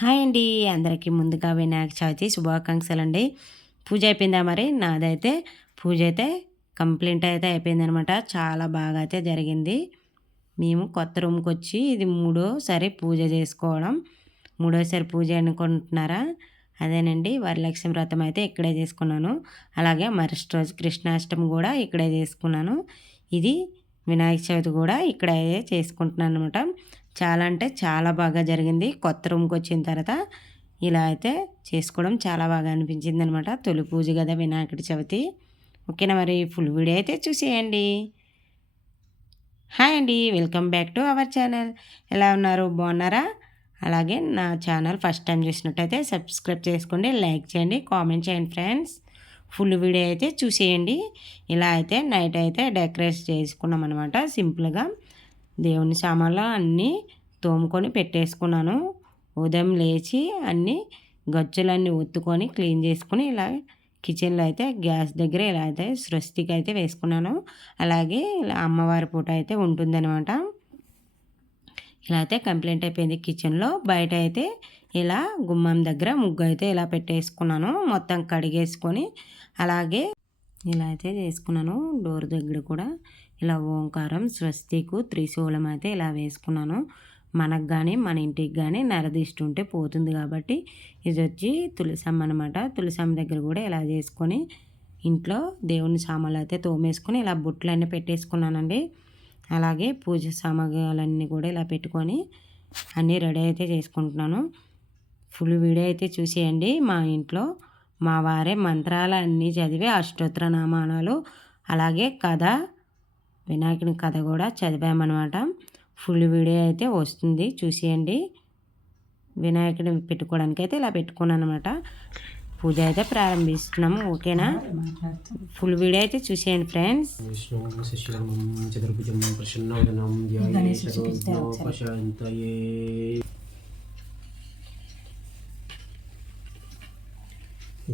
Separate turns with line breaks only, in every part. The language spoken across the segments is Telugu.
హాయ్ అండి. అందరికీ ముందుగా వినాయక చవితి శుభాకాంక్షలు అండి పూజ అయిపోయిందా మరి? నాదైతే పూజ అయితే కంప్లీట్ అయితే అయిపోయిందనమాట. చాలా బాగా అయితే జరిగింది. మేము కొత్త రూమ్కి వచ్చి ఇది మూడోసారి పూజ చేసుకోవడం. మూడోసారి పూజ అనుకుంటున్నారా? అదేనండి. వరలక్ష్మి వ్రతం అయితే ఇక్కడే చేసుకున్నాను. అలాగే మరుసటి రోజు కృష్ణాష్టమి కూడా ఇక్కడే చేసుకున్నాను. ఇది వినాయక చవితి కూడా ఇక్కడే చేసుకుంటున్నాను అనమాట చాలా అంటే చాలా బాగా జరిగింది. కొత్త రూమ్కి వచ్చిన తర్వాత ఇలా అయితే చేసుకోవడం చాలా బాగా అనిపించింది అనమాట తొలి పూజ కదా వినాయకుడి చవితి. ఓకేనా మరి? ఫుల్ వీడియో అయితే చూసేయండి. హాయ్ అండి. Welcome back to our channel. ఎలా ఉన్నారు? బాగున్నారా? అలాగే నా ఛానల్ ఫస్ట్ టైం చూసినట్టయితే సబ్స్క్రైబ్ చేసుకోండి లైక్ చేయండి కామెంట్ చేయండి ఫ్రెండ్స్. ఫుల్ వీడియో అయితే చూసేయండి. ఇలా అయితే నైట్ అయితే డెకరేట్ చేసుకున్నాం అనమాట సింపుల్గా. దేవుని సామాన్లు అన్నీ తోముకొని పెట్టేసుకున్నాను. ఉదయం లేచి అన్నీ గచ్చులన్నీ ఒత్తుకొని క్లీన్ చేసుకుని ఇలా కిచెన్లో అయితే గ్యాస్ దగ్గర ఇలా అయితే సృష్టికి అయితే వేసుకున్నాను. అలాగే ఇలా అమ్మవారి పూట అయితే ఉంటుందన్నమాట. ఇలా అయితే కంప్లైంట్ అయిపోయింది కిచెన్లో. బయట అయితే ఇలా గుమ్మం దగ్గర ముగ్గు అయితే ఇలా పెట్టేసుకున్నాను. మొత్తం కడిగేసుకొని అలాగే ఇలా అయితే చేసుకున్నాను. డోర్ దగ్గర కూడా ఇలా ఓంకారం స్వస్తికు త్రిశూలం అయితే ఇలా వేసుకున్నాను. మనకు కానీ మన ఇంటికి కానీ నరదిష్టి ఉంటే పోతుంది కాబట్టి ఇది వచ్చి తులసమ్మ అనమాట తులసమ్మ దగ్గర కూడా ఇలా చేసుకొని ఇంట్లో దేవుని సామాన్లు అయితే తోమేసుకొని ఇలా బుట్టలన్నీ పెట్టేసుకున్నానండి. అలాగే పూజ సామాగ్రాలన్నీ కూడా ఇలా పెట్టుకొని అన్నీ రెడీ అయితే చేసుకుంటున్నాను. ఫుల్ వీడియో అయితే చూసేయండి. మా ఇంట్లో మా వారే మంత్రాలు అన్నీ చదివి అష్టోత్తర నామానాలు అలాగే కథ వినాయకుని కథ కూడా చదివామన్నమాట. ఫుల్ వీడియో అయితే వస్తుంది. చూసేయండి. వినాయకుడిని పెట్టుకోవడానికి అయితే ఇలా పెట్టుకున్నాను అనమాట పూజ అయితే ప్రారంభిస్తున్నాము. ఓకేనా? ఫుల్ వీడియో అయితే చూసేయండి ఫ్రెండ్స్.
చతుర్భుజం ప్రసన్నవదనం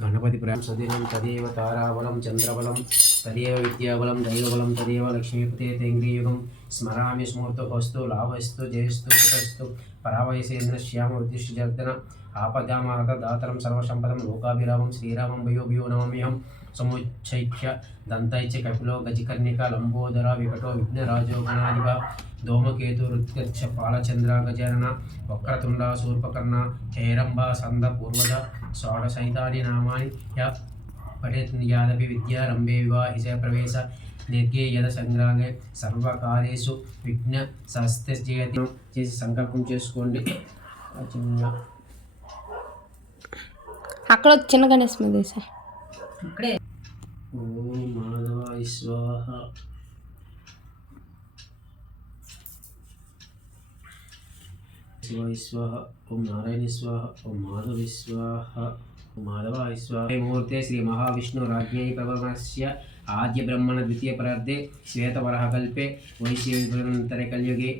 గణపతి ప్రేమ సదినం తదేవ తారాబలం చంద్రబలం తదేవ విద్యాబలం దైవబలం తదేవ లక్ష్మీపతే తేంగ్రీయుగం స్మరామి స్మూర్తోస్తు లాభస్తు జయస్తు కుటస్తు పరావయసేంద్ర శ్యామ ఉద్దిష్ట ఆపదామాత దాతరం సర్వసంపదం లోకాభిరామం శ్రీరామం భయోభియో నమమ్యహం సముచ్చైక్య దంతైత్య కపిలో గజకర్ణిక లంబోదర వికటో విఘ్నరాజో గణాధిప ధూమకేతు రుత్కర్చ పాలచంద్ర గజానన వక్రతుండ శూర్పకర్ణ హేరంబ సంద పూర్వద షోడశైతాని నామాని పఠేత్ యాదపి విద్యారంభే వివాహిత ప్రవేశ నిర్గేయద సంగ్రామే సర్వకార్యేషు విఘ్న సస్త్యజయతి చేసి సంకల్పం చేసుకోండి। చిన్న
అక్కడ చిన్న గణేష్ మీద సార్
ఇక్కడే।
ఓం మాధవాయ స్వాహ। శివాయ స్వాహ ఓం నారాయణ స్వాహ ఓం మాధవ స్వాహ। మాధవాయ స్వాహ ముహూర్తే శ్రీ మహావిష్ణు రాజ్ఞై ప్రభవస్య ఆద్య బ్రహ్మణ ద్వితీయ పరార్థే శ్వేతవరహ కల్పే వైశ్యంతరే కలియుగే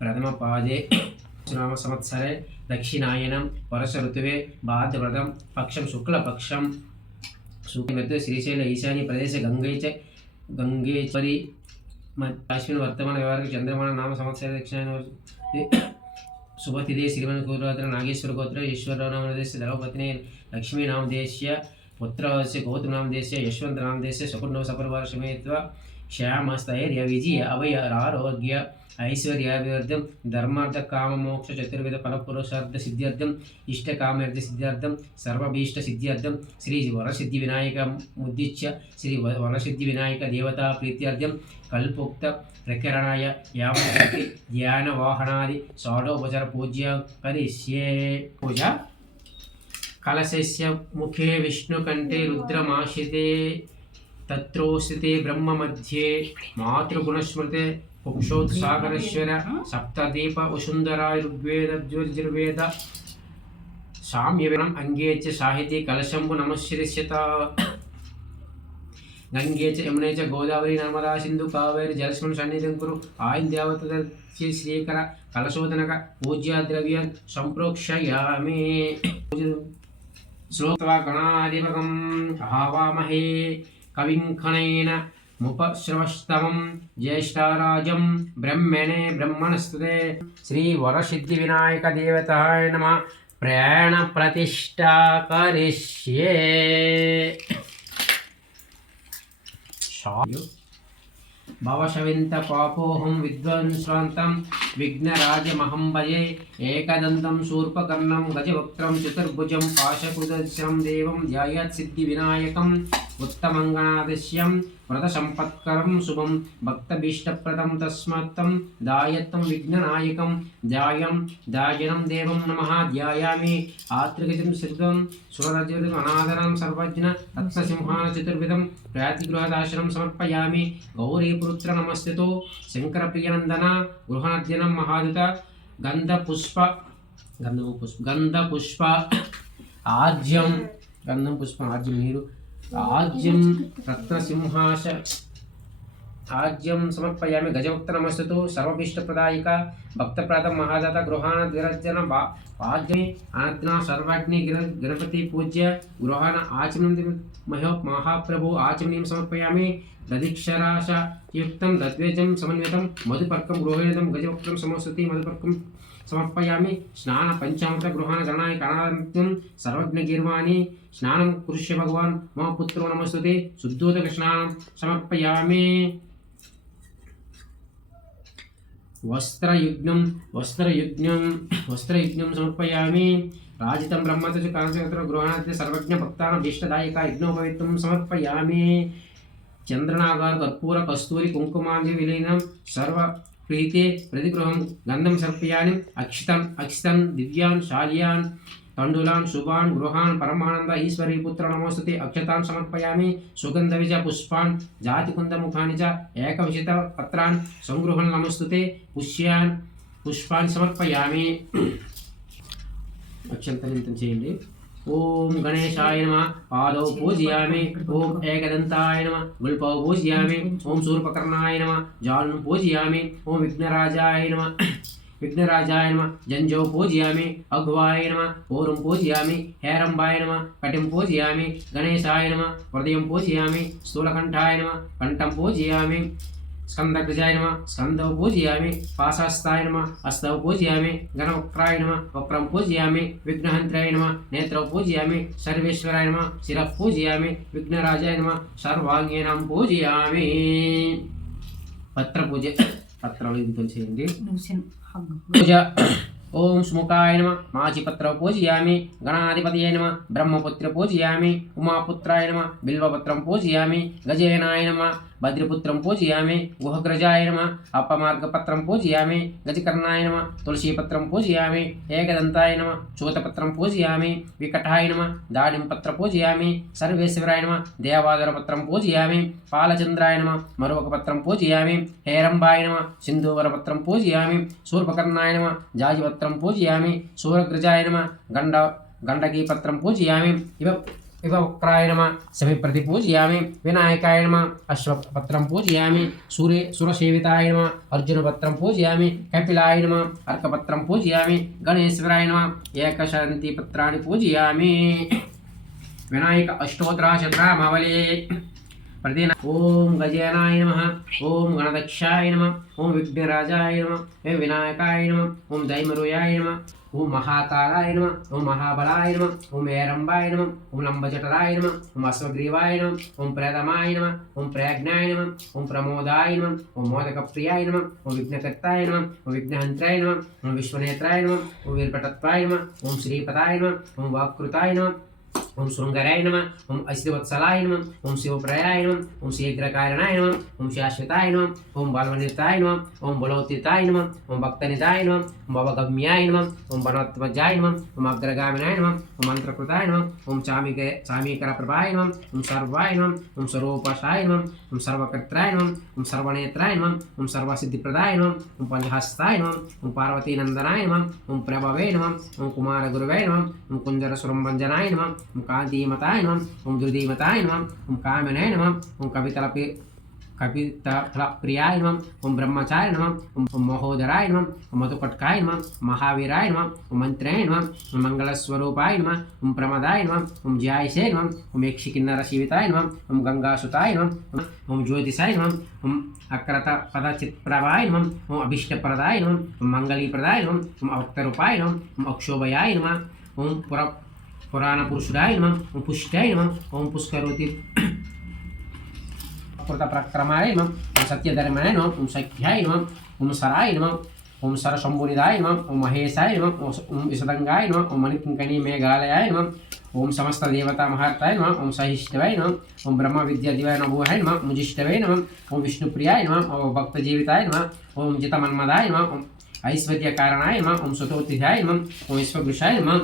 ప్రథమ పాదే నామ సంవత్సరే దక్షిణాయనం వర్ష ఋతువే బాధ్యవ్రతం పక్షం శుక్లపక్షం శుక్లమధ్య శ్రీశైల ఈశాన్య ప్రదేశ గంగే చ గంగేశ్వరి అశ్విని వర్తమాన వ్యవహారిక చంద్రమాన నామ సంవత్సర దక్షిణాయన శుభతిథి శ్రీమన్ గోత్ర నాగేశ్వర గోత్ర ఈశ్వరరావు నామదేశ ద్రౌపతిని లక్ష్మీ నామదేశ్య గౌతమ నామదేశ్య యశ్వంత నామదేశ్య శకుండవ సపరివార సమేత్వ శ్యామస్థైర్య విజయ అభయ ఆరోగ్య ఐశ్వర్యాభివృద్ధం ధర్మార్థ కామ మోక్ష చతుర్విధ ఫలపురుషార్థ సిద్ధ్యర్థం ఇష్టకామార్థ సిద్ధ్యర్థం సర్వభీష్ట సిద్ధ్యర్థం శ్రీ వరసిద్ధి వినాయక ముద్దిచ్య శ్రీ వరసిద్ధి వినాయక దేవతా ప్రీత్యర్థం కల్పోక్త ప్రకరణాయ యావశక్తి ధ్యాన వాహనాది షాడోపచార పూజ్య కరిష్యే పూజ. కలశస్య ముఖే విష్ణుకంఠే కంటే రుద్రమాశితే బ్రహ్మ మధ్యే మాతృగుణస్మృతే పుక్షోత్సాగరేశ్వర సప్తదీప వసుంధరాయ ఋగ్వేద జ్యోతిర్వేద సామ్యవనం అంగే సాహితీ కలశంబు నమశ్చరిష్యత గంగే చ యమునే చ గోదావరి నర్మదా సింధు కావేరి జలస్మిన్ సన్నిధిం కురు ఆయిన్ దేవత శ్రీకర కలశోదనక పూజ్య ద్రవ్య సంప్రోక్షయామి. శ్రోత్వా గణాధిపకం ఆవామహే. कलिङ्खनेन मुपश्रवस्तमं ज्येष्ठाराजं ब्रह्मणे ब्रह्मणस्तुते श्रीवरसिद्धिविनायकदेवताय नमः प्रयाणप्रतिष्ठा करिष्ये भवशविन्तपापोऽहं विद्वांश्रान्तं विघ्नराजमहं भजे एकदन्तं शूर्पकर्णं गजवक्त्रं चतुर्भुजं पाशकृदश्रं देवं ध्यायात् सिद्धिविनायकं ఉత్తమంగాదిశ్యం వ్రత సంపత్కరం శుభం భక్తభీష్టప్రదం తస్మత్తం దాయత్తం విఘ్ననాయకం ధ్యాయం దాయనం దేవం నమ ధ్యాయామి ఆత్రికజం శ్రుతం సురరజం అనాదరం సర్వజ్ఞ రత్నసింహాన చతుర్విధం ప్రాతిగృహదాశనం సమర్పయామి గౌరీపుత్ర నమస్తితో శంకరప్రియనందన గృహనర్జనం మహాదుత గంధపుష్ప గంధపు పుష్ప గంధపుష్ప ఆర్జ్యం గంధం పుష్పం ఆర్జ్యం నీరు राज्यं रत्नसिंहाश राज्यं समर्पयामि गजभक्तनमस्तु, सर्वभीष्टप्रदायिका, भक्तप्रातं महाजाता, गृहाण विरजन वा भाग्ये अनद्ना सर्वाग्नि गिर गणपति पूज्य गृहाण आचमनं महो महाप्रभु आचमनीं समर्पयामि। दधिक्षराश युक्तं दद्वेजं समन्वितं, मधुपर्कं गृहेदं गजभक्तं, समस्तुति, मधुपर्कं समर्पयामि। स्नानपञ्चामृतगृहान् गणाय गणान्त्यं सर्वज्ञगीर्वाणि। स्नानं कुरुष्य भगवान्। मम पुत्रो नमस्ते ते। शुद्धोदकस्नानं समर्पयामि। वस्त्रयुग्नं वस्त्रयुग्नं वस्त्रयुग्नं समर्पयामि। राजितं ब्रह्मतज काञ्चत्र गृहाणाद्य समर्पयामि। चन्द्रनागार कर्पूर कस्तूरी कुङ्कुमाञ्जि विलीनं सर्व ప్రీతే ప్రతిగృహం గంధం సర్పయాని అక్షితం అక్షితం దివ్యాన్ శాల్యాన్ తండులాన్ శుభాన్ గృహాన్ పరమానంద ఈశ్వరీ పుత్ర నమోస్తుతే అక్షతాన్ సమర్పయామి సుగంధవిజ పుష్పాన్ జాతికుందముఖాని చ ఏకవిషిత పత్రాన్ సంగృహన్ నమస్తుతే పుష్యాన్ పుష్పాన్ సమర్పయామి అక్షంతరింతం చేయండి ఓం గణేశాయ నమ పాదౌ పూజయామి ఓం ఏకదంతాయ నమ గుల్పౌ పూజయామి ఓం శూర్పకర్ణాయ నమ జాలను పూజయామి ఓం విఘ్నరాజాయ నమ విఘ్నరాజాయ నమ జంజౌ పూజయామి అఘ్వాయ నమ పూర్వం పూజయామి హేరంబాయ నమ కటిం పూజయామి గణేశాయ నమ హృదయం పూజయామి స్థూలకంఠాయ నమ కంఠం పూజయామి స్కందగ్రజాయ నమ స్కందౌ పూజయామి పాశాస్తాయ నమ హస్తౌ పూజయామి గణవక్రాయ నమ వక్రం పూజయామి విఘ్నహంత్రాయ నమ నేత్రౌ పూజయామి సర్వేశ్వరాయ నమ శిర పూజయామి విఘ్నరాజాయ నమ సర్వాంగీనం పూజయామి పత్ర పూజ పత్రాలు ఇంత చేయండి పూజ ఓం స్ముకాయ నమ మాచిపత్ర పూజయామి గణాధిపతయ నమ బ్రహ్మపుత్ర పూజయామి ఉమాపుత్రాయ నమ బిల్వపత్రం పూజయామి గజేనాయ నమ భద్రపుత్రం పూజయామి గుహగ్రజాయ నమ అప్పమార్గపత్రం పూజయామి గజకర్ణాయ నమ తులసీపత్రం పూజయామి ఏకదంతాయ నమ చూతపత్రం పూజయామి వికటాయ నమ దాడింపత్ర పూజయామి సర్వేశ్వరాయ నమ దేవాదరపత్రం పూజయామి పాలచంద్రాయ నమ మరొకపత్రం పూజయామి హేరంబాయ నమ సింధూవరపత్రం పూజయామి శూర్పకర్ణాయ నమ జాజిపత్రం పూజయామి సూరగ్రజాయ నమ గండ గండకీపత్రం పూజయామి ఇవ ఇవ వక్రాయ నమ సమిప్రతి పూజయామి వినాయకాయ నమ అశ్వపత్రం పూజయామి సూర్య సురసేవితాయ నమ అర్జునపత్రం పూజయామి కపిలాయ నమ అర్కపత్రం పూజయామి గణేశ్వరాయ నమ ఏకశాంతి పత్రాన్ని పూజయామి వినాయక అష్టోత్తరాశతరామవలే ప్రతిన ఓం గజేనాయ నమ ఓం గణదక్షాయ నమ ఓం విఘ్నరాజాయ నమ ఓం వినాయకాయ నమ ఓం దైమరుయాయ నమ ఓం మహాకాలాయ నమ ఓం మహాబలాయ నమ ఓం ఏరంబాయ నమ ఓం లంబజటరాయ నమ ఓం అశ్వగ్రీవాయ నమ ఓం ప్రేతమాయ నమ ఓం ప్రజ్ఞాయ నమ ఓం ప్రమోదాయ నమ ఓం మోదకప్రియాయ నమ ఓం విఘ్నకర్తాయ నమ ఓం విఘ్నహంత్రాయ నమ ఓం విశ్వనేత్రాయ నమ ఓం వీరపటత్వాయ నమ ఓం శ్రీపదాయ నమ ఓం వాక్కృతాయ నమ ఓం శృంగరాయ నమ ఓం అశ్వత్సలాయ నమ ఓం శివప్రయాయ నమ ఓం శీఘ్రకారణాయ నమ ఓం శాశ్వతాయ నమ ఓం బలవనితాయ నమ ఓం బలోత్తితాయ నమ ఓం భక్తనితాయ నమ ఓం భవగమ్యాయ నమ ఓం వనోత్మజాయ నమ ఓం అగ్రగామినాయ నమ ఓం మంత్రకృతాయ నమ ఓం చామిక చామీకర ప్రభాయ నమ ఓం సర్వాయ నమ ఓం స్వరూపశాయ నమ ఓం సర్వకర్త్రాయ నమ ఓం సర్వనేత్రాయ నమ ఓం సర్వసిద్ధిప్రదాయ నమ ఓం పంచహస్తాయ నమ ఓం పార్వతీనందనాయ నమ ఓం ప్రభవే నమ ఓం కుమారగురువే నమ ఓం కుంజర సురంభంజనాయ నమ ఓం కాంతీమతాయ నమం ఓం దుర్దీమతాయ నమం ఓం కామినాయ నమం ఓం కవితలపి కవిత ప్రియాయ నమం ఓం బ్రహ్మచారి నమం ఓం మహోదరాయ నమం ఓం మధుకట్కాయ నమం మహావీరాయ నమం ఓం మంత్రాయ నమం ఓం మంగళస్వరూపాయ నమం ఓం ప్రమదాయ నమం ఓం జాయసే నమం ఓం యక్షికిన్నర శివితాయ నమం ఓం గంగాసుతాయ నమం ఓం జ్యోతిషాయ నమం ఓం అక్రత పదచిత్ప్రభాయ నమం ఓం అభిష్టప్రదాయ నమం ఓం మంగళీప్రదాయ నమం ఓం అవక్తరూపాయ నమం ఓం అక్షోభయాయ నమం ఓం పుర పురాణ పురుషుడాయ నమః ఓం పుష్టాయ నమః ఓం పుష్కరోతి కృత ప్రక్రమాయ నమః ఓం సత్యధర్మాయ నమం ఓం సఖ్యాయ నమః ఓం సరాయ నమః ఓం సరశంభునిదాయ నమః ఓం మహేశాయ నమః ఓం విశదంగాయ నమః ఓం మణికంకణి మేఘాలయాయ నమః ఓం సమస్త దేవతా మహార్తాయ నమం ఓం సహిష్ఠవై నమం ఓం బ్రహ్మ విద్యా దివాయ నభూహాయ నమం ఓం జిష్ఠవై నమః ఓం విష్ణుప్రియాయ నమం ఓం భక్త జీవితాయ నమం ఓం జితమన్మదాయ నమం ఓం ఐశ్వర్యకారణాయ నమం ఓం సుతోతిథాయ నమం ఓం విశ్వభృషాయ నమం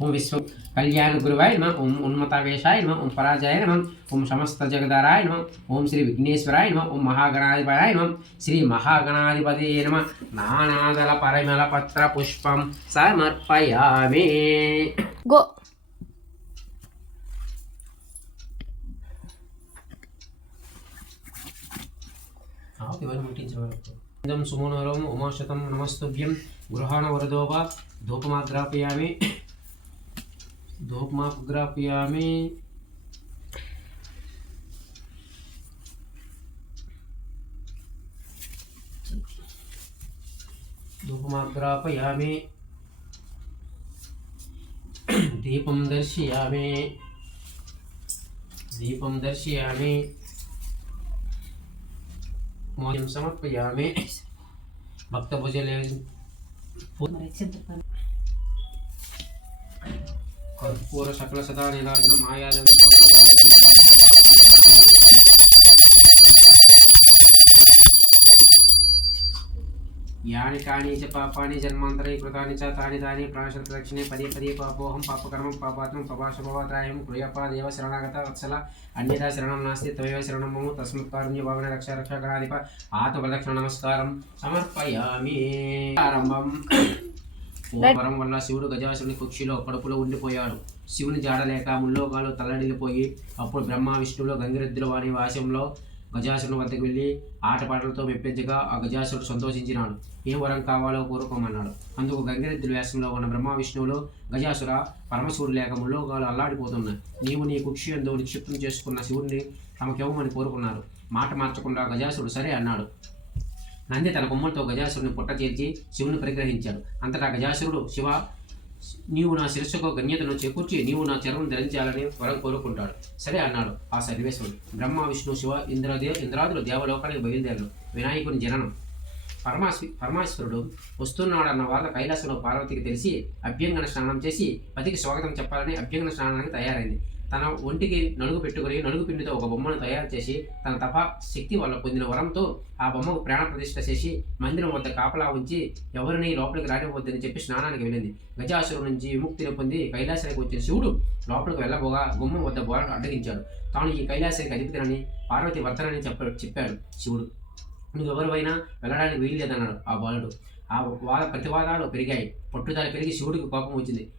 ఓం విశ్వ కళ్యాణ గురువాయ నమ ఓం ఉన్మతావేశాయ నమ ఓం పరాజయ నమ ఓం సమస్త జగదారాయ నమ ఓం శ్రీ విఘ్నేశ్వరాయ నమ ఓం మహాగణాధిపతాయ నమ శ్రీ మహాగణాధిపతే నమ నానాదల పరిమళ పత్ర పుష్పం సమర్పయామి
గో
ఇదం సుమనోరం ఉమాశతం నమస్తుభ్యం గృహాణ వరదోప ધૂપમાં ગ્રાફિયામી दीपं दर्शयामि दीपं दर्शयामि समर्पयामि भक्तभुजले కర్పూర సకల సదా నిరాజన మాయాజన యాని కాని చ పాపాని జన్మాంతరే కృతాని చ తాని తాని ప్రాణశతరక్షణే పదే పదే పాపోహం పాపకర్మం పాపాత్మం పపాశభవాత్రాయం దేవ శరణాగత వత్సల అన్యథా శరణం నాస్తి తమేవ శరణం మమ తస్మత్ భావన రక్ష రక్ష గణాధిప ఆత్మప్రదక్షిణ నమస్కారం సమర్పయామి. ఆరంభం పరం వల్ల శివుడు గజాసుని కుక్షిలో కడుపులో ఉండిపోయాడు. శివుని జాడలేక ముల్లోకాలు తల్లడిల్లిపోయి అప్పుడు బ్రహ్మ విష్ణువులో గంగిరెద్దుల వారి వాసంలో గజాసురుని వద్దకు వెళ్ళి ఆటపాటలతో మెప్పించగా ఆ గజాసురుడు సంతోషించినాడు. ఏ వరం కావాలో కోరుకోమన్నాడు. అందుకు గంగిరెద్దుల వ్యాసంలో ఉన్న బ్రహ్మ విష్ణువులు గజాసుర పరమశివుడు లేక ముల్లోకాలు అల్లాడిపోతున్నాయి. నీవు నీ కుక్షి ఎందు నిక్షిప్తం చేసుకున్న శివుడిని తమకెవ్వమని కోరుకున్నారు. మాట మార్చకుండా గజాసురుడు సరే అన్నాడు. నంది తన కొమ్మలతో గజాసురుని పుట్ట చేర్చి శివుని పరిగ్రహించాడు. అంతటా గజాసురుడు శివ నీవు నా శిరస్సుకు గణ్యతను చేకూర్చి నీవు నా చర్మం ధరించాలని వరం కోరుకుంటాడు. సరే అన్నాడు ఆ సర్వేశ్వరుడు బ్రహ్మ విష్ణు శివ ఇంద్రదేవ్ ఇంద్రాదులు దేవలోకానికి బయలుదేరారు. వినాయకుని జననం. పరమాశ్వ పరమేశ్వరుడు వస్తున్నాడన్న వార్త కైలాసంలో పార్వతికి తెలిసి అభ్యంగన స్నానం చేసి పతికి స్వాగతం చెప్పాలని అభ్యంగన స్నానానికి తయారైంది. తన ఒంటికి నలుగు పెట్టుకుని నలుగు పిండితో ఒక బొమ్మను తయారు చేసి తన తప శక్తి వల్ల పొందిన వరంతో ఆ బొమ్మకు ప్రాణ ప్రతిష్ఠ చేసి మందిరం వద్ద కాపలా ఉంచి ఎవరిని లోపలికి రానివ్వద్దని చెప్పి స్నానానికి వెళ్ళింది. గజాసురు నుంచి విముక్తిని పొంది కైలాసానికి వచ్చిన శివుడు లోపలికి వెళ్ళబోగా గుమ్మం వద్ద బోరను అడ్డగించాడు. తాను ఈ కైలాసానికి అధిపతినని పార్వతి వర్తనని చెప్ప చెప్పాడు శివుడు. నువ్వెవరివైనా వెళ్ళడానికి వీలు లేదన్నాడు ఆ బాలుడు. ఆ వాద ప్రతివాదాలు పెరిగాయి. పట్టుదల పెరిగి శివుడికి కోపం వచ్చింది.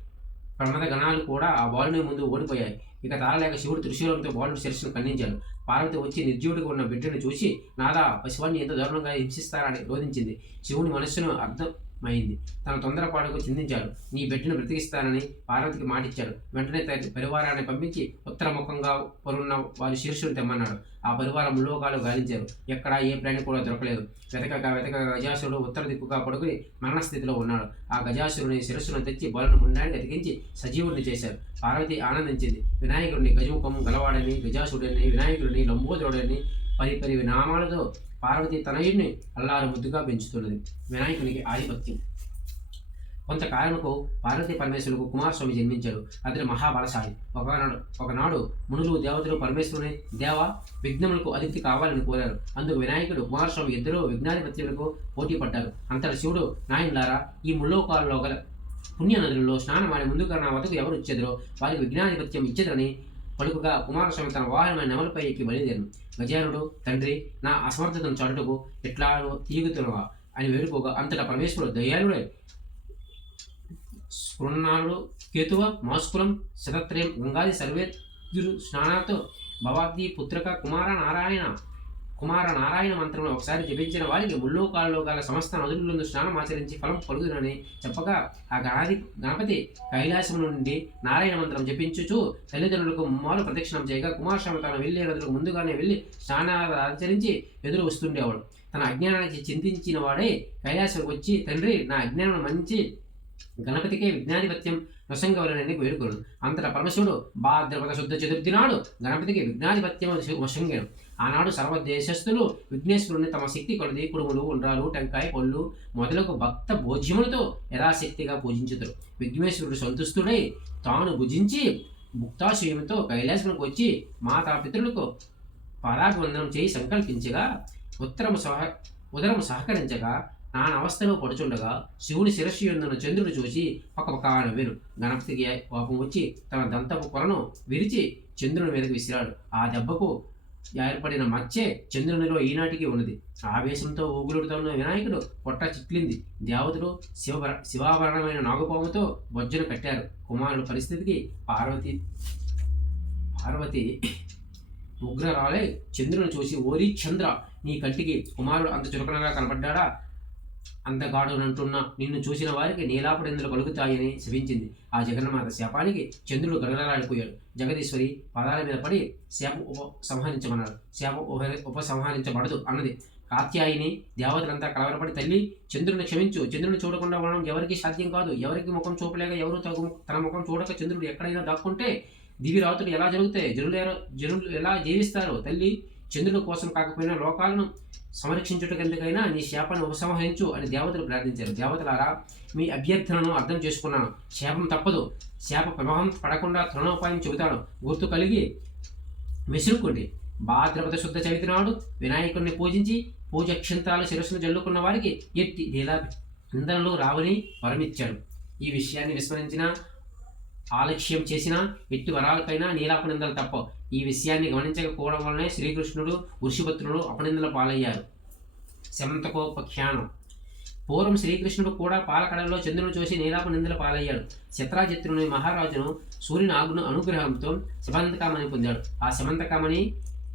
ప్రమద గణాలు కూడా ఆ బాలుని ముందు ఓడిపోయాయి. ఇక తాళలేక శివుడు త్రిశూలంతో బాలుడు శిరస్సును ఖండించాడు. పార్వతి వచ్చి నిర్జీవుడిగా ఉన్న బిడ్డను చూసి నాదా పశువాన్ని ఎంత దారుణంగా హింసిస్తారని రోధించింది. శివుని మనస్సును అర్థం అయింది. తన తొందరపాటుకు చిందించాడు నీ బిడ్డను బ్రతికిస్తానని పార్వతికి మాటిచ్చాడు. వెంటనే తన పరివారాన్ని పంపించి ఉత్తరముఖంగా పొరున్న వారి శీర్షును తెమ్మన్నాడు. ఆ పరివారం లోకాలు గాలించారు. ఎక్కడా ఏ ప్రాణి కూడా దొరకలేదు. వెతకగా వెతకగా గజాసురుడు ఉత్తర దిక్కుగా పడుకుని మరణస్థితిలో ఉన్నాడు. ఆ గజాసురుని శిరస్సును తెచ్చి బలను ముండాన్ని అతికించి సజీవుడిని చేశారు పార్వతి ఆనందించింది. వినాయకుడిని గజముఖం గలవాడని గజాసుడని వినాయకుడిని లంబోదరుడని పరి పరి నామాలతో పార్వతి తనయుడిని అల్లారు ముద్దుగా పెంచుతున్నది వినాయకునికి ఆధిపత్యం. కొంతకాలంకు పార్వతీ పరమేశ్వరులకు కుమారస్వామి జన్మించాడు. అతని మహాబలశాలి. ఒకనాడు ఒకనాడు మునులు దేవతలు పరమేశ్వరుని దేవ విఘ్నములకు అతిథి కావాలని కోరారు. అందుకు వినాయకుడు కుమారస్వామి ఇద్దరు విఘ్నాధిపత్యులకు పోటీ పడ్డారు అంతటి శివుడు నాయనులారా ఈ ముల్లోకాలలో గల పుణ్య నదులలో స్నానమాడి ముందుగా నా వద్దకు ఎవరు ఇచ్చేదరో వారికి విఘ్నాధిపత్యం ఇచ్చేదని పలుకుగా కుమారస్వామి తన వాహనమైన నెమలపై ఎక్కి బయలుదేరను. గజానుడు తండ్రి నా అసమర్థతను చాటుటకు ఎట్లా తీగుతున్నవా అని వేడుకోగా అంతటా పరమేశ్వరుడు దయాళుడై. స్ఫురణాలు కేతువ మాస్కులం శతత్రయం గంగాది సర్వే స్నానాతో భవాబ్ది పుత్రక కుమార నారాయణ కుమార నారాయణ మంత్రం ఒకసారి జపించిన వారికి ముల్లోకాల్లో గల సమస్త నదులందు స్నానం ఆచరించి ఫలం కలుగునని చెప్పగా ఆ గణాధి గణపతి కైలాసం నుండి నారాయణ మంత్రం జపించుచు తల్లిదండ్రులకు ముమ్మాలు ప్రదక్షిణం చేయగా కుమారస్వామి తన వెళ్ళే నదులకు ముందుగానే వెళ్ళి స్నానాలు ఆచరించి ఎదురు వస్తుండేవాడు తన అజ్ఞానానికి చింతించిన వాడే కైలాసం వచ్చి తండ్రి నా అజ్ఞానం మంచి గణపతికే విజ్ఞాధిపత్యం వశంగవలనని వేడుకోడు అంతటా పరమశివుడు భాద్రపద శుద్ధ చతుర్థి నాడు గణపతికి విజ్ఞాధిపత్యం వశంగను. ఆనాడు సర్వ దేశస్థులు విఘ్నేశ్వరుని తమ శక్తి కొలది కుడుములు ఉండ్రాలు టెంకాయ పళ్ళు మొదలగు భక్త భోజ్యములతో యథాశక్తిగా పూజించుతారు విఘ్నేశ్వరుడు సంతుష్టుడై తాను భుజించి ముక్తాశయంతో కైలాసములకు వచ్చి మాతాపితృలకు పరాగవందనం చేయి సంకల్పించగా ఉత్తరము సహ ఉదరము సహకరించగా నాన్న అవస్థలో పడుచుండగా శివుని శిరస్సు ఎందున్న చంద్రుడు చూసి పక్కపక్క నవ్వెను గణపతికి కోపం వచ్చి తన దంతపు కొలను విరిచి చంద్రుని మీదకు విసిరాడు. ఆ దెబ్బకు ఏర్పడిన మచ్చే చంద్రునిలో ఈనాటికి ఉన్నది. ఆవేశంతో ఊగులుడుతున్న వినాయకుడు పొట్ట చిట్లింది. దేవతలు శివ శివాభరణమైన నాగుపాముతో బొజ్జను కట్టారు. కుమారుడు పరిస్థితికి పార్వతి పార్వతి ఉగ్రరాలే చంద్రుని చూసి ఓరి చంద్ర నీ కంటికి కుమారుడు అంత చులకనగా కనపడ్డాడా? అంతగాడునంటున్న నిన్ను చూసిన వారికి నీలాపడిందులు కలుగుతాయని శపించింది. ఆ జగన్మాత శాపానికి చంద్రుడు గడగడలాడిపోయాడు. జగదీశ్వరి పదాల మీద పడి శాప ఉపసంహరించమన్నాడు శాప ఉప ఉపసంహరించబడదు అన్నది. కాత్యాయిని దేవతలంతా కలవరపడి తల్లి చంద్రుని క్షమించు. చంద్రుని చూడకుండా ఉండడం ఎవరికీ సాధ్యం కాదు. ఎవరికి ముఖం చూపలేక ఎవరు తగు తన ముఖం చూడక చంద్రుడు ఎక్కడైనా దాక్కుంటే దివి రాతులు ఎలా జరుగుతాయి? జనులు జనులు ఎలా జీవిస్తారు? తల్లి చంద్రుడు కోసం కాకపోయినా లోకాలను సంరక్షించుటకెందుకైనా నీ శాపాన్ని ఉపసంహరించు అని దేవతలు ప్రార్థించారు. దేవతలారా మీ అభ్యర్థనను అర్థం చేసుకున్నాను. శాపం తప్పదు. శాప ప్రభావం పడకుండా తృణోపాయం చెబుతాను. గుర్తు కలిగి విసురుకోండి. భాద్రపద శుద్ధ చవితి నాడు వినాయకుడిని పూజించి పూజ క్షంతాలు శిరస్సును జల్లుకున్న వారికి ఎట్టి నీలా నిందనలు రావని వరమిచ్చాడు. ఈ విషయాన్ని విస్మరించిన ఆలక్ష్యం చేసిన ఎట్టి వరాలకైనా నీలాపనిందలు తప్ప ఈ విషయాన్ని గమనించకపోవడం వల్లనే శ్రీకృష్ణుడు ఋషిపత్రుడు అపనిందల పాలయ్యారు. శమంతకోపఖ్యానం పూర్వం శ్రీకృష్ణుడు కూడా పాలకడలో చంద్రుని చూసి నీలాప నిందల పాలయ్యాడు. శత్రాజిత్రుని మహారాజును సూర్యుని ఆగును అనుగ్రహంతో శమంతకామని పొందాడు. ఆ శమంతకామని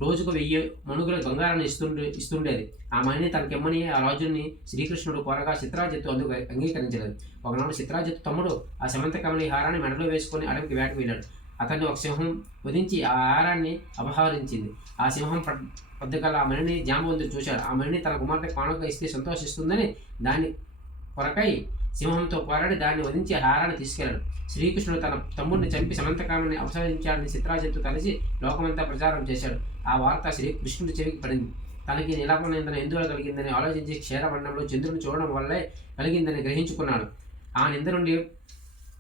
రోజుకు వెయ్యి మనుగుల బంగారాన్ని ఇస్తుండే ఇస్తుండేది. ఆ మణిని తనకెమ్మని ఆ రాజుని శ్రీకృష్ణుడు కోరగా చిత్రాజిత్తు అందుకు అంగీకరించలేదు. ఒకనాడు చిత్రాజిత్తు తమ్ముడు ఆ శమంతకమని హారాన్ని మెడలో వేసుకొని అడవికి వేటకు వెళ్ళాడు. అతన్ని ఒక సింహం వధించి ఆ హారాన్ని అపహరించింది. ఆ సింహం పడ్ వద్దగల ఆ మణిని జాంబవంతుడు చూశాడు. ఆ మణిని తన కుమార్తె కానుక ఇస్తే సంతోషిస్తుందని దాని కొరకై సింహంతో పోరాడి దాన్ని వధించి ఆ హారాన్ని తీసుకెళ్ళాడు శ్రీకృష్ణుడు తన తమ్ముడిని చంపి సమంతకామని అపసరించాడని చిత్రాజిత్తు కలిసి లోకమంతా ప్రచారం చేశాడు. ఆ వార్త శ్రీకృష్ణుడి చెవికి పడింది. తనకి నిలాపనిందన ఎందువల్ల కలిగిందని ఆలోచించి క్షీరమండంలో చంద్రుని చూడడం వల్లే కలిగిందని గ్రహించుకున్నాడు. ఆ నింద నుండి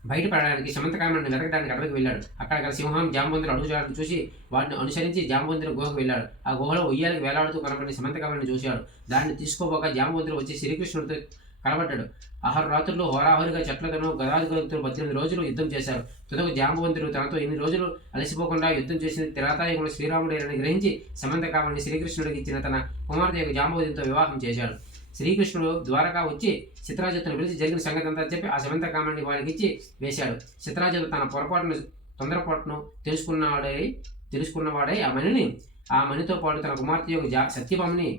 బయటపడడానికి సమంతకామని వెతకడానికి అడవికి వెళ్ళాడు. అక్కడ గల సింహం జాంబవంతుడు అడుగుజాడని చూసి వాటిని అనుసరించి జాంబవంతుడి గుహకు వెళ్ళాడు. ఆ గుహలో ఉయ్యాలకు వేలాడుతూ కనపడిన సమంతకామని చూశాడు. దాన్ని తీసుకోబోక జాంబవంతుడు వచ్చి శ్రీకృష్ణుడితో కనబడ్డాడు. ఆహారు రాత్రులు హోరాహోరిగా చెట్లతోనూ గదాధికారులతో పద్దెనిమిది రోజులు యుద్ధం చేశారు. తుదకు జాంబవంతుడు తనతో ఇన్ని రోజులు అలసిపోకుండా యుద్ధం చేసిన తిరాతాయకుడు శ్రీరాముడేనని గ్రహించి సమంతకామని శ్రీకృష్ణుడికి ఇచ్చిన తన కుమార్తె యొక్క జాంబవతితో వివాహం చేశాడు. శ్రీకృష్ణుడు ద్వారకా వచ్చి చిత్రాజిత్తును పిలిచి జరిగిన సంగతి అంతా చెప్పి ఆ సమంతకామని వారికి ఇచ్చి వేశాడు. చిత్రాజిత్తు తన పొరపాటును తొందరపాటును తెలుసుకున్నాడై తెలుసుకున్నవాడై ఆ మణిని ఆ మణితో పాటు తన కుమార్తె యొక్క జా సత్యభామని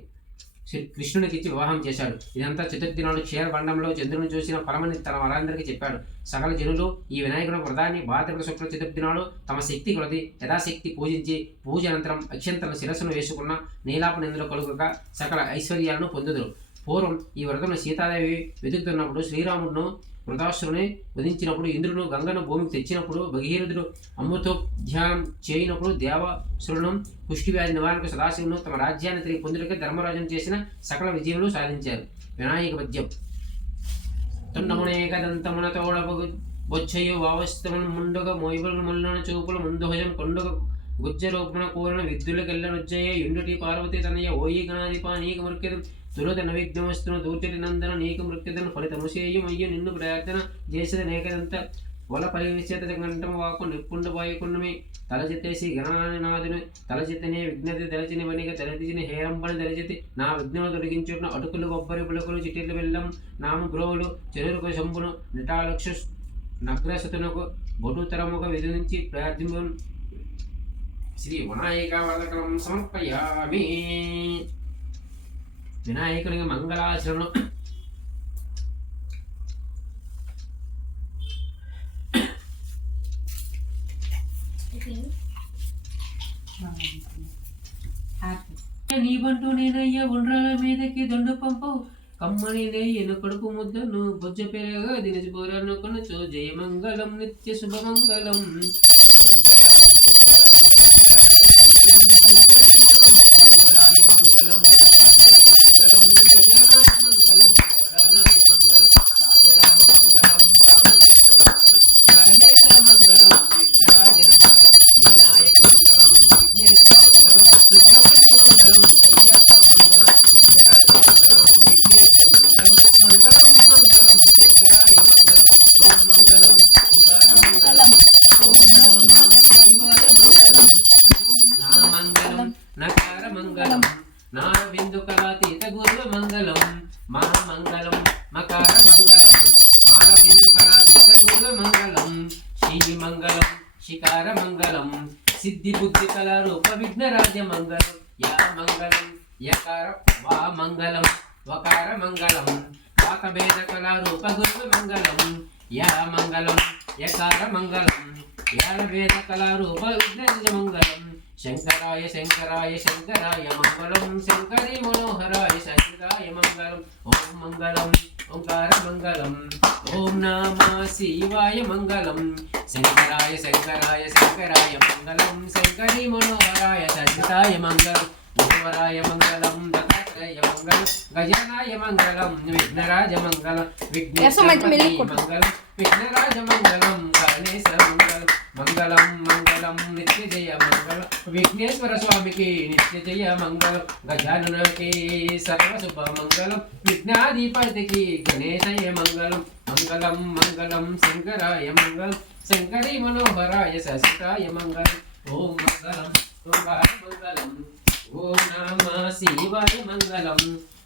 కృష్ణునికి ఇచ్చి వివాహం చేశాడు. ఇదంతా చతుర్థి నాడు క్షీరబండంలో చంద్రుని చూసిన పరమని తన వారందరికీ చెప్పాడు. సకల జనులు ఈ వినాయకుడు వ్రతాన్ని భాద్రపద శుక్ల చతుర్థి నాడు తమ శక్తి కొలది యథాశక్తి పూజించి పూజ అనంతరం అక్షంతల శిరస్సును వేసుకున్న నీలాప నిందులు కలుగుగా సకల ఐశ్వర్యాలను పొందుదురు. పూర్వం ఈ వ్రతను సీతాదేవి వెతుకుతున్నప్పుడు శ్రీరాముడును వృతాసురుని వధించినప్పుడు ఇంద్రుడు గంగను భూమికి తెచ్చినప్పుడు భగీరథుడు అమృతోధ్యానం చేయనప్పుడు దేవసురుణం పుష్టి వ్యాధి నివారణకు సదాశివును తమ రాజ్యాన్ని తిరిగి పొందుటకే ధర్మరాజును చేసిన సకల విజయములు సాధించారు. వినాయక పద్యం. తుండమునేకదంతమున తోడబగు బొచ్చయు వావస్తమున ముండుగ మోయిబులను ముళ్ళను చూపులు ముందుహజం కొండుగ గుజ్జ రూపమున కూరన యుండుటి పార్వతి తనయ ఓయి గణాధిపా నీకు మృక్యదం తురత విఘ్నమస్తును దూర్చటి నందన నీకు మృత్యుదను ఫలితము సేయమయ్య నిన్ను ప్రార్థన చేసేది నేకదంత వల పరిచేత గంటము వాకు నిప్పుండు పోయకుండమి తలచెత్తేసి గణనాథుని తలచితనే విఘ్నతి తలచిని వనిగ తలచిని హేరంబని తలచితి నా విఘ్నము తొలగించున్న అటుకులు కొబ్బరి పులుకులు చిటిలు వెళ్ళం నామ గ్రోవులు చెరుకు శంభును నిటాలక్ష నగ్రసతునకు బొడుతరముగ విధించి ప్రార్థింపు శ్రీ వినాయక వదకం సమర్పయామి. వినాయకునికి మంగళాచరణం. నీ బంటూ నేనయ్యా ఉండ్రాల మీదకి దొండు పంపు. కమ్మని నెయ్యిన కడుపు ముద్దను బొజ్జ పెరగా దినచిపోరను కొనచో. జయమంగళం నిత్య శుభమంగళం. మంగళం యా మంగళం యకార మంగళం యాన వేద కళా రూప విఘ్నరాజ మంగళం శంకరాయ శంకరాయ శంకరాయ మంగళం శంకరి మనోహరాయ శంకరాయ మంగళం ఓం మంగళం ఓంకార మంగళం ఓం నమ శివాయ మంగళం శంకరాయ శంకరాయ శంకరాయ మంగళం శంకరి మనోహరాయ సజితాయ మంగళం మనోహరాయ మంగళం దత్తాత్రేయ మంగళం గజానాయ మంగళం విఘ్నరాజ మంగళం విఘ్నేశ్వర విఘ్నరాజ మంగళం గణేశ మంగళం మంగళం మంగళం నిత్య జయ మంగళం విఘ్నేశ్వర స్వామికి నిత్య జయ మంగళం గజాననకి సర్వ శుభ మంగళం విఘ్నాధిపతికి గణేశయ మంగళం మంగళం మంగళం శంకరాయ మంగళం శంకరి మనోహరాయ ససితాయ మంగళం ఓం మంగళం ఓం మంగళం ఓం నమ శివాయ మంగళం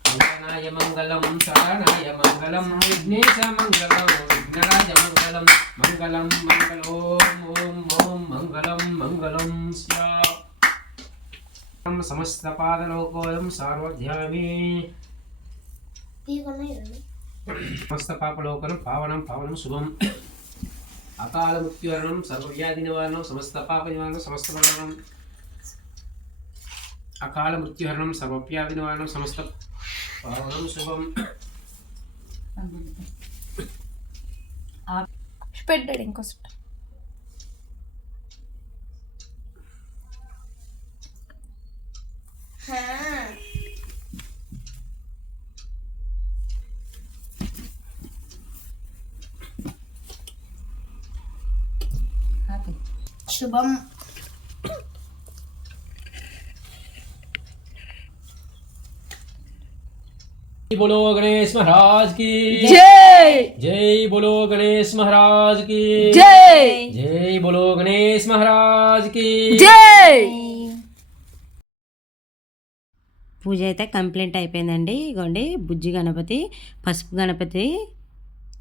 మంగళాయ మంగళం శరణాయ మంగళం విఘ్నేశ మంగళం విఘ్నరాయ మంగళం మంగళం మంగళం ఓం ఓం ఓం మంగళం మంగళం స్యాం సమస్త పాదలోకోయం సార్వధ్యామి. సమస్త పాపలోకనం పావనం పావనం శుభం. అకాల మృత్యువరణం సర్వవ్యాధి నివారణం సమస్త పాప నివారణం సమస్త మంగళం. అకాల మృత్యుహరణం సర్వవ్యాధి నివారణం సమస్త పావనం శుభం
పెట్టాడు ఇంకో సుట్ట. శుభం
बोलो गणेश महाराज की
జై
जय बोलो गणेश महाराज की
జై
जय बोलो गणेश महाराज की
జై
పూజ అయితే కంప్లీట్ అయిపోయిందండి ఇగోండి బుజ్జి గణపతి పసుపు గణపతి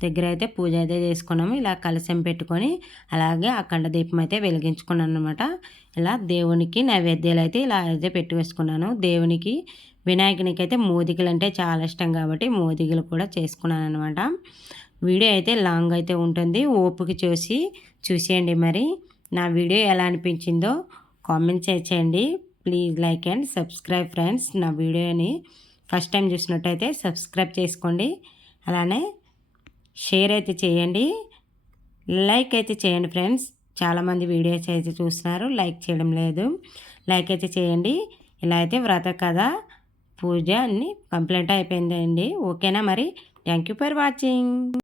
దగ్గర అయితే పూజ అయితే చేసుకున్నాము. ఇలా కలశం పెట్టుకొని అలాగే అఖండ దీపం అయితే వెలిగించుకున్నాను అనమాట ఇలా దేవునికి నైవేద్యాలు అయితే ఇలా అయితే పెట్టి వేసుకున్నాను. దేవునికి వినాయకునికి అయితే మోదికలు అంటే చాలా ఇష్టం కాబట్టి మోదికలు కూడా చేసుకున్నాను అనమాట వీడియో అయితే లాంగ్ అయితే ఉంటుంది. ఓపిక చూసి చూసేయండి మరి. నా వీడియో ఎలా అనిపించిందో కామెంట్ చేయండి. Please like and subscribe friends. నా వీడియోని ఫస్ట్ టైం చూసినట్టయితే సబ్స్క్రైబ్ చేసుకోండి. అలానే షేర్ అయితే చేయండి. లైక్ అయితే చేయండి ఫ్రెండ్స్. చాలామంది వీడియోస్ అయితే చూస్తున్నారు. లైక్ చేయడం లేదు. లైక్ అయితే చేయండి. ఇలా అయితే వ్రత కథ పూజ అన్నీ కంప్లీట్ అయిపోయిందండి. ఓకేనా మరి? Thank you for watching.